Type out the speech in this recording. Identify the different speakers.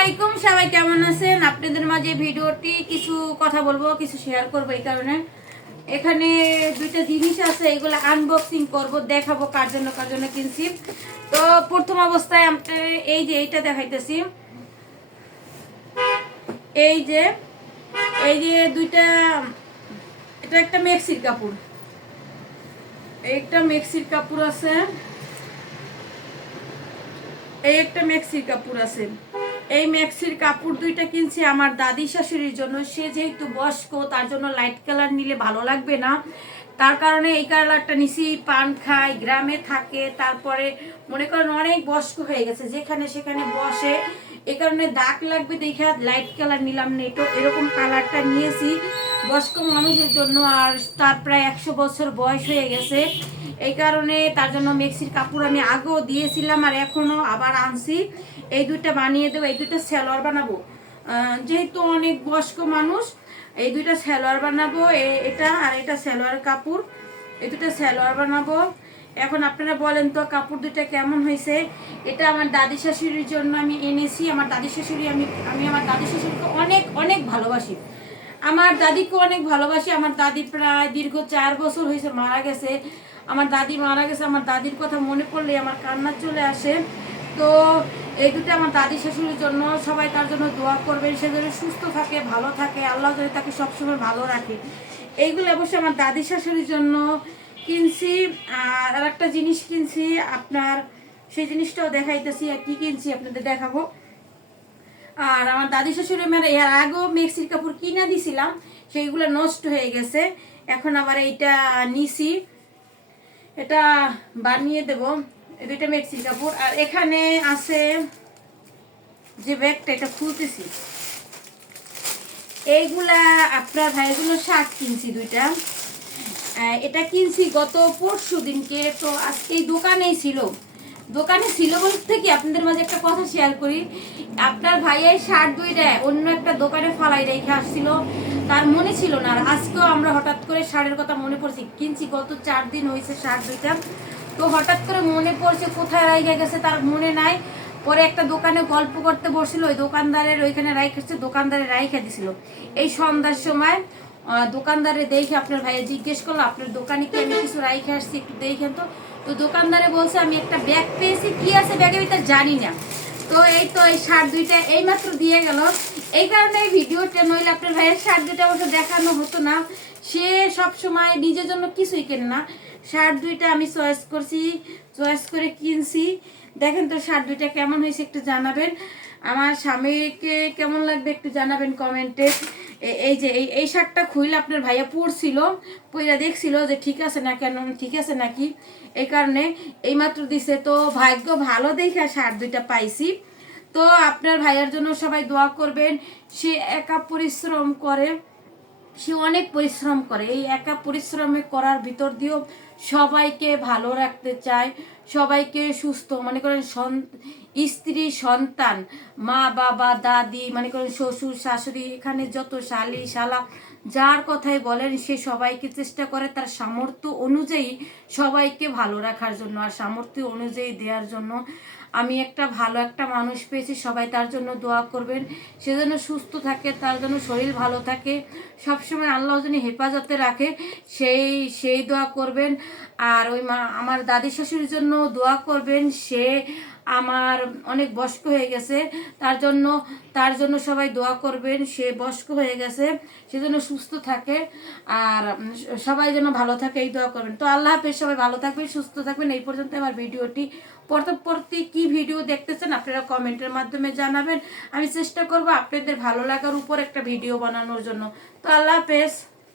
Speaker 1: আলাইকুম, সবাই কেমন আছেন? আপনাদের মাঝে ভিডিওটি কিছু কথা বলব, কিছু শেয়ার করব এই কারণে। এখানে দুইটা জিনিস আছে, এগুলো আনবক্সিং করব, দেখাবো কার জন্য কার জন্য কিনছি। তো প্রথম অবস্থায় আপনার এই যে এইটা দেখাইতেছি। এই যে এই যে দুইটা, এটা একটা মেক্সির কাপড়। একটা মেক্সির কাপড় আছে। এই একটা মেক্সির কাপড় আছে। এই ম্যাক্সির কাপড় দুইটা কিনছি আমার দাদি শাশুড়ির জন্য। সে যেহেতু বয়স্ক, তার জন্য লাইট কালার নিলে ভালো লাগবে না। তার কারণে এই কালারটা নিছি, পান খায় গ্রামে থাকে, তারপরে মনে করেন অনেক বয়স্ক হয়ে গেছে, যেখানে সেখানে বসে। এ কারণে দাগ লাগবে দেখে লাইট কালার নিলাম না। এটা এরকম কালারটা নিয়েছি বয়স্ক মানুষের জন্য আর তার প্রায় একশো বছর বয়স হয়ে গেছে। এই কারণে তার জন্য মেক্সির কাপড় আমি আগেও দিয়েছিলাম আর এখনও আবার আনছি। এই দুইটা বানিয়ে দেবো, এই দুইটা স্যালোয়ার বানাবো। যেহেতু অনেক বয়স্ক মানুষ, এই দুইটা স্যালোয়ার বানাবো এটা আর এটা স্যালোয়ার কাপড়। এই দুটো স্যালোয়ার বানাবো। এখন আপনারা বলেন তো, কাপড় দুইটা কেমন হয়েছে? এটা আমার দাদি শাশুড়ির জন্য আমি এনেছি। আমার দাদি শাশুড়ি, আমি আমি আমার দাদি শাশুড়িকে অনেক অনেক ভালোবাসি। আমার দাদিকে অনেক ভালোবাসি। আমার দাদি প্রায় দীর্ঘ চার বছর হয়েছে মারা গেছে। আমার দাদি মারা গেছে, আমার দাদির কথা মনে পড়লে আমার কান্না চলে আসে। তো এই দুটো আমার দাদি শাশুড়ির জন্য সবাই তার জন্য দোয়া করবেন, সে যেন সুস্থ থাকে, ভালো থাকে, আল্লাহ যেন তাকে সবসময় ভালো রাখে। এইগুলো অবশ্যই আমার দাদি শাশুড়ির জন্য কিনছি, আর একটা জিনিস কিনছি, আপনার সেই জিনিসটাও দেখাইতেছি, আর কি কিনছি আপনাদের দেখাবো। আর আমার দাদি শাশুড়ি মেয়েরা এর আগেও মেক্সির কাপড় কিনা দিছিলাম, সেইগুলো নষ্ট হয়ে গেছে। এখন আবার এইটা নিছি। এটা বানিয়ে দেব। এটা মেক্সির কাপড়। আর এখানে আছে যে ব্যাগটা, এটা খুলতেছি। এইগুলা আপনার ভাইগুলো শার্ট কিনছি দুইটা। এটা কিনছি গত পরশু দিনকে, তো আজকে দোকানেই ছিল। দোকানে ছিল বলতে কি, আপনাদের মাঝে একটা কথা শেয়ার করি। আপনার ভাইয়ের শার্ট দুইটা, অন্য একটা দোকানে ফালাই রেখে আসছিল। তার মনে ছিল না। আর আজকেও আমরা হঠাৎ করে শার্টের কথা মনে পড়ছি, কিনছি গত চার দিন হয়েছে শার্ট দুইটা। তো হঠাৎ করে মনে পড়ছে কোথায় রেখে গেছে তার মনে নাই। পরে একটা দোকানে গল্প করতে বসছিল, ওই দোকানদারের ওইখানে রাইখেছে দোকানদারে রাইখা দিছিল। এই সন্ধ্যার সময় দোকানদারে দেখে আপনার ভাইয়া জিজ্ঞেস করল, আপনার দোকানে কি আমি কিছু রাইখে আসছি একটু দেখেন তো? তো দোকানদারে বলছে, আমি একটা ব্যাগ পেয়েছি, কি আছে ব্যাগের ভিতরে জানি না। তো এই তো এই শার্ট দুইটা এইমাত্র দিয়ে গেল। এই কারণে ভিডিওটা নইলে আপনার ভাইয়ের শার্ট দুইটা অবশ্য দেখানো হতো না। সে সব সময় নিজের জন্য কিছুই কেনে না। শার্ট দুইটা আমি চয়েস করছি, চয়েস করে কিনছি। দেখেন তো শার্ট দুইটা কেমন হয়েছে একটু জানাবেন। আমার স্বামীকে কেমন লাগবে একটু জানাবেন কমেন্টে। এই যে, এই এই শার্টটা খুইলে আপনার ভাইয়া পড়ছিল পইরা দেখছিল যে ঠিক আছে না কেন, ঠিক আছে নাকি? এই কারণে এইমাত্র দিছে। তো ভাগ্য ভালো দেখে শার্ট দুইটা পাইছি। তো আপনার ভাইয়ের জন্য সবাই দোয়া করবেন। সে একা পরিশ্রম করে, সে অনেক পরিশ্রম করে। এই একা পরিশ্রমে করার ভিতর দিয়েও সবাইকে ভালো রাখতে চায়, সবাইকে সুস্থ, মনে করেন স্ত্রী, সন্তান, মা, বাবা, দাদি, মনে করেন শ্বশুর, শাশুড়ি, এখানে যত শালি, শালা, যার কথাই বলেন, সে সবাইকে চেষ্টা করে তার সামর্থ্য অনুযায়ী সবাইকে ভালো রাখার জন্য আর সামর্থ্য অনুযায়ী দেওয়ার জন্য। আমি একটা ভালো একটা মানুষ পেয়েছি, সবাই তার জন্য দোয়া করবেন। সে যেন সুস্থ থাকে, তার জন্য শরীর ভালো থাকে, সবসময় আল্লাহ যেন হেফাজতে রাখে, সেই সেই দোয়া করবেন। আর ওই মা, আমার দাদি শাশুড়ির জন্য দোয়া করবেন, সে আমার অনেক বয়স্ক হয়ে গেছে, তার জন্য তার জন্য সবাই দোয়া করবেন, সে বয়স্ক হয়ে গেছে, সে যেন সুস্থ থাকে, আর সবাই যেন ভালো থাকে, এই দোয়া করবেন। তো আল্লাহ হাফেজ, সবাই ভালো থাকবেন, সুস্থ থাকবেন। এই পর্যন্ত আমার ভিডিওটি পরবর্তী কি ভিডিও দেখতেছেন আপনারা কমেন্টের মাধ্যমে জানাবেন। আমি চেষ্টা করব আপনাদের ভালো লাগার উপর একটা ভিডিও বানানোর জন্য। তো আল্লাহ হাফেজ।